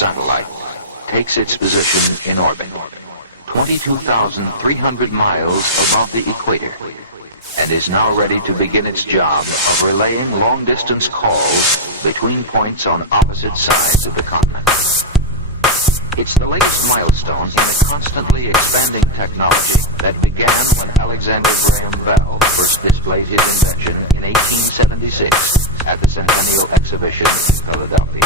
satellite takes its position in orbit, 22,300 miles above the equator, and is now ready to begin its job of relaying long-distance calls between points on opposite sides of the continent. It's the latest milestone in a constantly expanding technology that began when Alexander Graham Bell first displayed his invention in 1876 at the Centennial Exhibition in Philadelphia.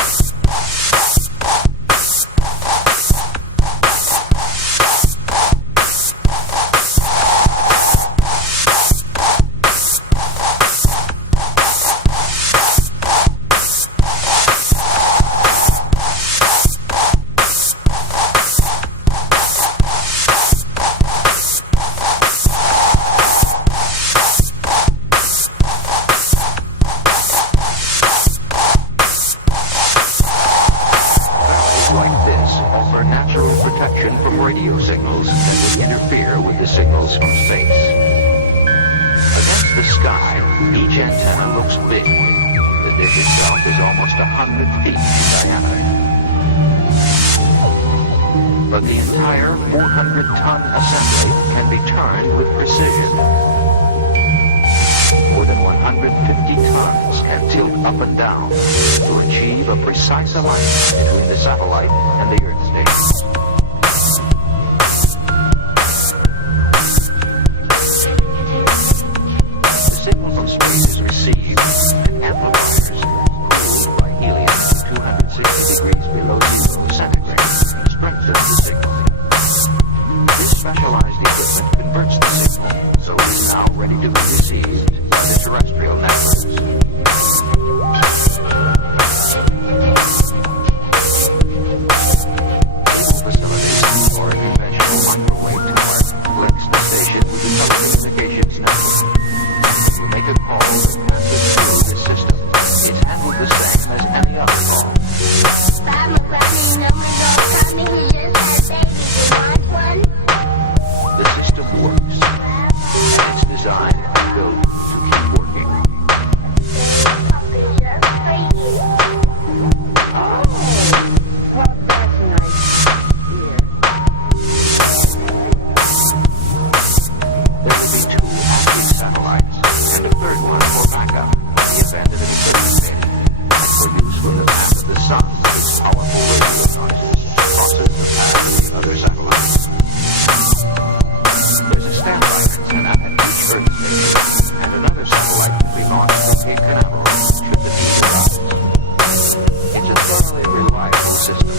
But the entire 400-ton assembly can be turned with precision. More than 150 tons can tilt up and down to achieve a precise alignment between the satellite and the Earth station. The signal from space is received in amplifiers cooled by helium 260 degrees below 0 centigrade. Strengthens the signal. This specialized equipment converts the signal, so it is now ready to be received by the terrestrial networks. Cable facilities or a conventional microwave tower links the station with the telecommunications network. To make a call that passes through this system, it's handled the same as any other call. The system works, and it's designed and built to keep working. There will be 2 active satellites, and a third one for backup in the event of an emergency, and for use from the path of the sun. Its powerful radio noises crosses the path of the other satellites. There's a standby antenna at each Earth station, and another satellite will be launched from Cape Canaveral should the need arise. It's a thoroughly reliable system,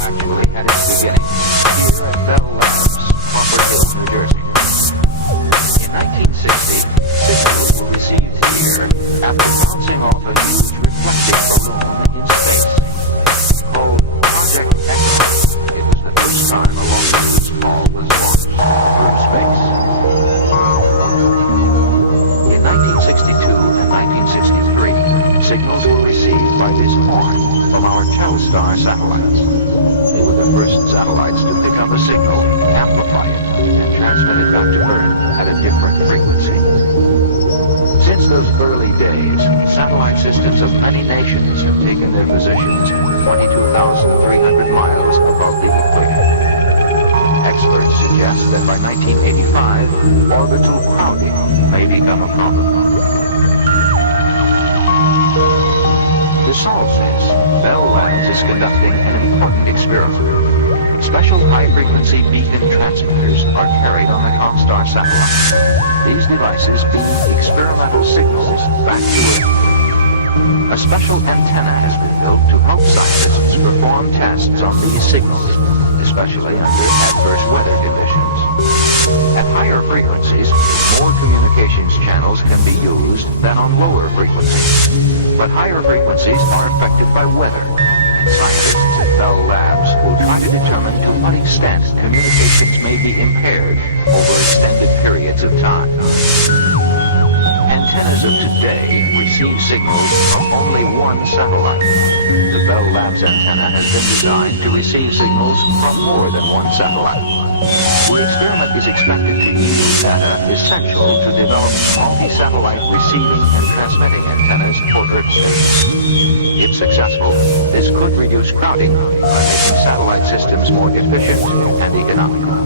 actually at its beginning here at Bell Labs, Crawfordville, New Jersey. In 1960, signals were received here after bouncing off a huge reflecting balloon in space. Called Project X, it was the first time a long-distance ball was launched through space. In 1962 and 1963, signals were received by this horn from our Telstar satellites. They were the first satellites to pick up a signal, amplify it, and transmit it back to Earth at a different frequency. Since those early days, satellite systems of many nations have taken their positions 22,300 miles above the equator. Experts suggest that by 1985, orbital crowding may become a problem. To solve this, Bell Labs is conducting an important experiment. Special high-frequency beacon transmitters are carried on the Comstar satellite. These devices beam experimental signals back to Earth. A special antenna has been built to help scientists perform tests on these signals, especially under adverse weather conditions. At higher frequencies, more communications channels can be used than on lower frequencies. But higher frequencies are affected by weather, and scientists at Bell Labs will try to determine to what extent communications may be impaired over extended periods of time. Antennas of today receive signals from only one satellite. The Bell Labs antenna has been designed to receive signals from more than one satellite. The experiment is expected to yield data essential to develop multi-satellite receiving and transmitting antennas for Earth stations. If successful, this could reduce crowding by making satellite systems more efficient and economical.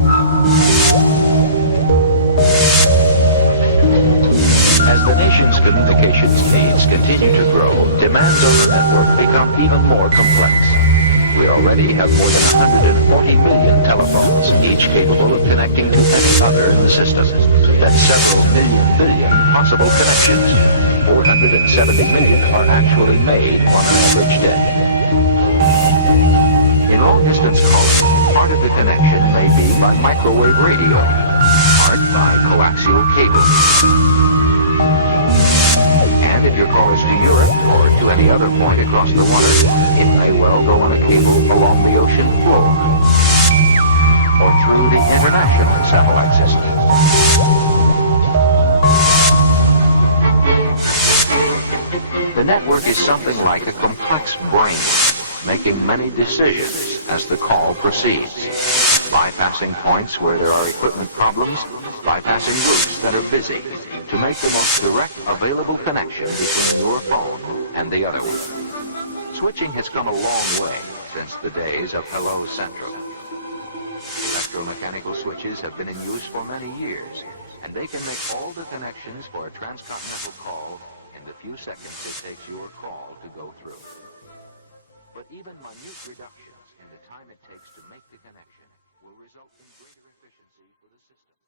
As the nation's communications needs continue to grow, demands on the network become even more complex. We already have more than 140 million telephones, each capable of connecting to any other in the system. That's several billion possible connections. 470 million are actually made on an average day. In long-distance calling, part of the connection may be by microwave radio, part by coaxial cable. And if your call is to Europe or to any other point across the water, it may well go on a cable along the ocean floor or through the international satellite system. The network is something like a complex brain, making many decisions as the call proceeds, bypassing points where there are equipment problems, bypassing routes that are busy, to make the most direct available connection between your phone and the other one. Switching has come a long way since the days of Hello Central. Electromechanical switches have been in use for many years, and they can make all the connections for a transcontinental call in the few seconds it takes your call to go through. But even minute reductions in the time it takes to make the connection will result in greater efficiency for the system.